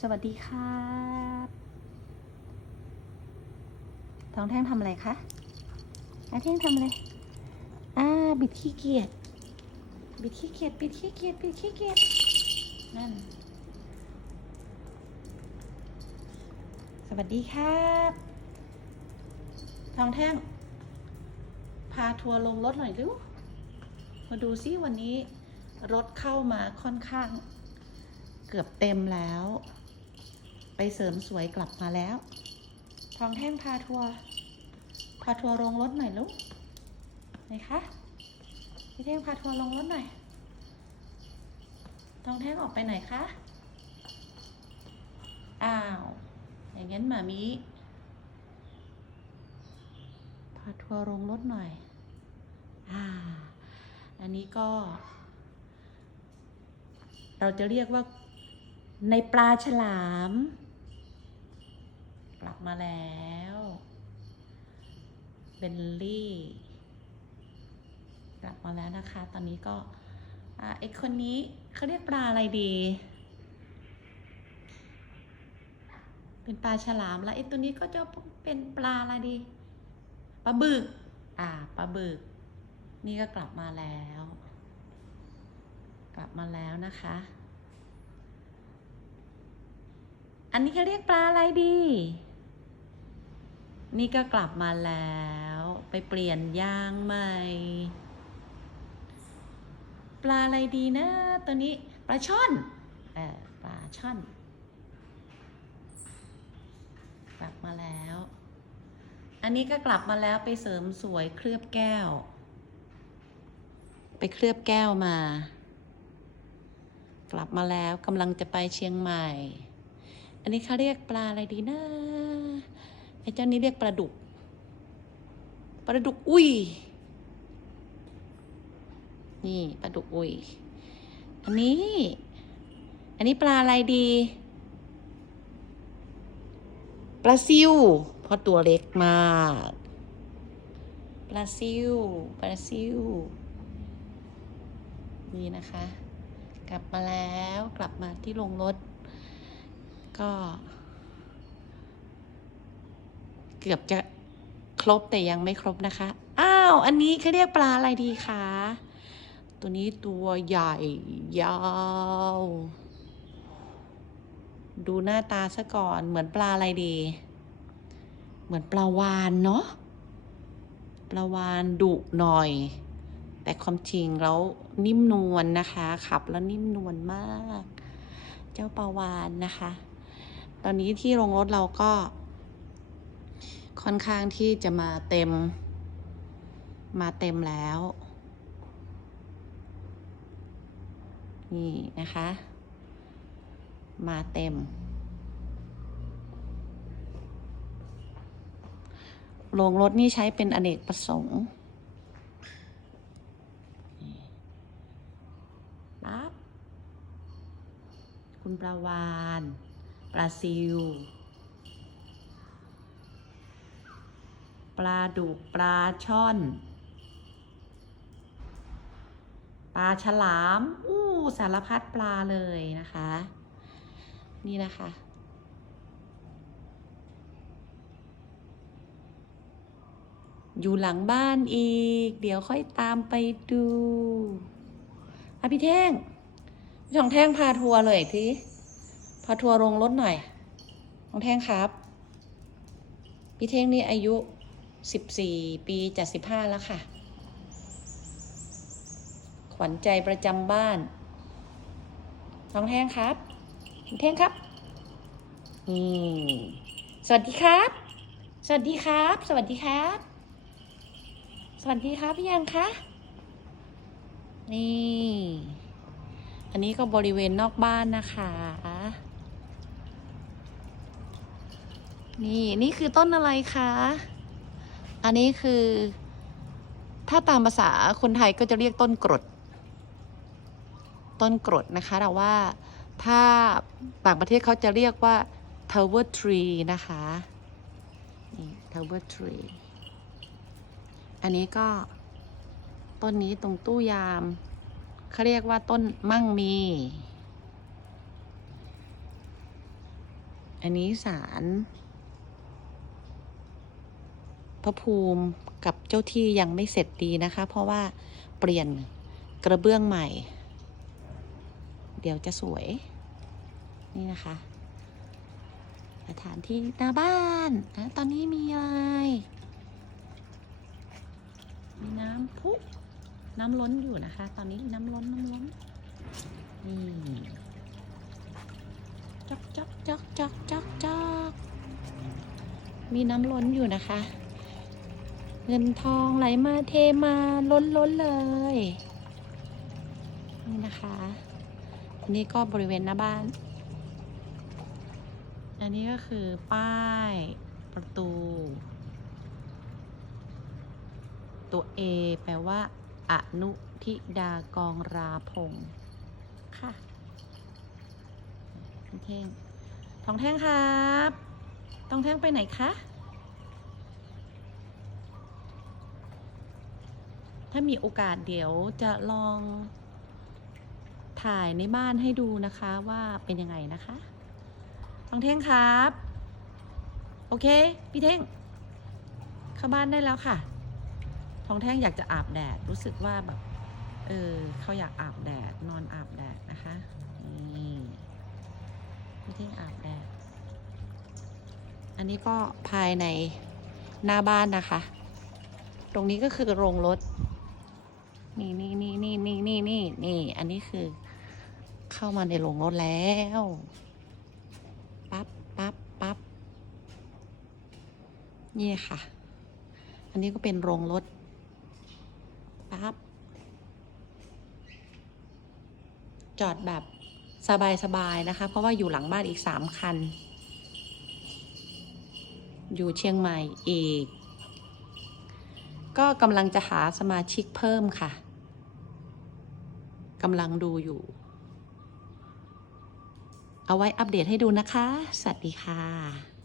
สวัสดีครับทองแท่งทำอะไรคะอาแท่งทำอะไรอ่าบิดขี้เกียจ บิดขี้เกียจ บิดขี้เกียจ บิดขี้เกียจ นั่น สวัสดีครับ ทองแท่ง พาทัวร์ลงรถหน่อยลูมาดูซิวันนี้รถเข้ามาค่อนข้างเกือบเต็มแล้ว ไปเสริมสวยกลับมาแล้ว ทองแท่งพาทัวร์พาทัวร์ลงรถหน่อยลูกไหนคะพี่เท่งพาทัวร์ลงรถหน่อย ทองแท่งออกไปไหนคะ อ้าว อย่างงั้นหมามีพาทัวร์ลงรถหน่อย อ่า อันนี้ก็ เราจะเรียกว่าในปลาฉลาม ลับมาแล้วเบนลี่กลับมาแล้วนะคะ ตอนนี้ก็อ่าไอคนนี้เขาเรียกปลาอะไรดี เป็นปลาฉลามแล้วไอตัวนี้ก็จะเป็นปลาอะไรดีปลาบึก อ่าปลาบึก นี่ก็กลับมาแล้ว กลับมาแล้วนะคะ อันนี้เขาเรียกปลาอะไรดี นี่ก็กลับมาแล้ว ไปเปลี่ยนยางใหม่ ปลาอะไรดีนะตัวนี้ปลาช่อนเออปลาช่อน กลับมาแล้ว อันนี้ก็กลับมาแล้วไปเสริมสวยเคลือบแก้ว ไปเคลือบแก้วมา กลับมาแล้วกำลังจะไปเชียงใหม่ อันนี้เขาเรียกปลาอะไรดีนะ อ้เจ้านี้เรียกปลาดุก ปลาดุกอุ้ย นี่ปลาดุกอุ้ย อันนี้ อันนี้ปลาอะไรดี ปลาซิว เพราะตัวเล็กมาก ปลาซิว ปลาซิว นี่นะคะ กลับมาแล้ว กลับมาที่โรงรถ ก็ กือบจะครบแต่ยังไม่ครบนะคะ อ้าว อันนี้เขาเรียกปลาอะไรดีคะ ตัวนี้ตัวใหญ่ยาว ดูหน้าตาซะก่อน เหมือนปลาอะไรดี เหมือนปลาวานเนาะ ปลาวานดุหน่อย แต่ความจริงแล้วนิ่มนวลนะคะ ขับแล้วนิ่มนวลมาก เจ้าปลาวานนะคะ ตอนนี้ที่โรงรถเราก็ ค่อนข้างที่จะมาเต็ม มาเต็มแล้ว นี่นะคะ มาเต็ม โรงรถนี่ใช้เป็นอเนกประสงค์ปั๊บคุณปลาวาน ปลาซิว ปลาดุกปลาช่อน ปลาฉลาม อู้สารพัดปลาเลยนะคะ นี่นะคะอยู่หลังบ้านอีก เดี๋ยวค่อยตามไปดูอะพี่เท่งพี่ทองแท่งพาทัวร์เลยทีพาทัวร์ลงรถหน่อยทองแท่งครับ พี่เท่งนี่อายุ สิบสี่ปีจะสิบห้าแล้วค่ะ ขวัญใจประจำบ้านทองแท่งครับพี่เท่งครับนี่สวัสดีครับ สวัสดีครับ สวัสดีครับ สวัสดีครับพี่ยังคะนี่ อันนี้ก็บริเวณนอกบ้านนะคะ นี่นี่คือต้นอะไรคะ อันนี้คือ ถ้าตามภาษาคนไทยก็จะเรียกต้นกรด ต้นกรดนะคะแต่ว่าถ้าต่างประเทศเขาจะเรียกว่า tower tree นะคะ นี่ tower tree อันนี้ก็ต้นนี้ตรงตู้ยามเขาเรียกว่าต้นมั่งมี อันนี้ศาล พระภูมิกับเจ้าที่ยังไม่เสร็จดีนะคะ เพราะว่าเปลี่ยนกระเบื้องใหม่ เดี๋ยวจะสวย นี่นะคะ สถานที่หน้าบ้านนะตอนนี้มีอะไรมีน้ำพุน้ำล้นอยู่นะคะ ตอนนี้น้ำล้นน้ำล้นนี่จอกจอกจอกจอกจอกจอกมีน้ำล้นอยู่นะคะ เงินทองไหลมาเทมาล้นล้นเลยนี่นะคะอันนี้ก็บริเวณหน้าบ้าน อันนี้ก็คือป้ายประตู ตัว A แปลว่า อนุทิดากองราพงศ์ค่ะทองแท่งทองแท่งครับทองแท่งไปไหนคะ ถ้ามีโอกาสเดี๋ยวจะลองถ่ายในบ้านให้ดูนะคะว่าเป็นยังไงนะคะทองแท่งครับ โอเค พี่เท่ง เข้าบ้านได้แล้วค่ะทองแท่งอยากจะอาบแดด รู้สึกว่าแบบ เออเขาอยากอาบแดด นอนอาบแดดนะคะ นี่พี่เท่งอาบแดด อันนี้ก็ภายในหน้าบ้านนะคะ ตรงนี้ก็คือโรงรถ นี่นี่นี่นี่นี่นี่นี่นี่อันนี้คือ เข้ามาในโรงรถแล้วปั๊บปั๊บปั๊บนี่ค่ะ อันนี้ก็เป็นโรงรถปั๊บจอดแบบสบายๆนะคะ เพราะว่าอยู่หลังบ้านอีกสามคัน อยู่เชียงใหม่อีก ก็กำลังจะหาสมาชิกเพิ่มค่ะ กำลังดูอยู่ เอาไว้อัปเดตให้ดูนะคะ สวัสดีค่ะ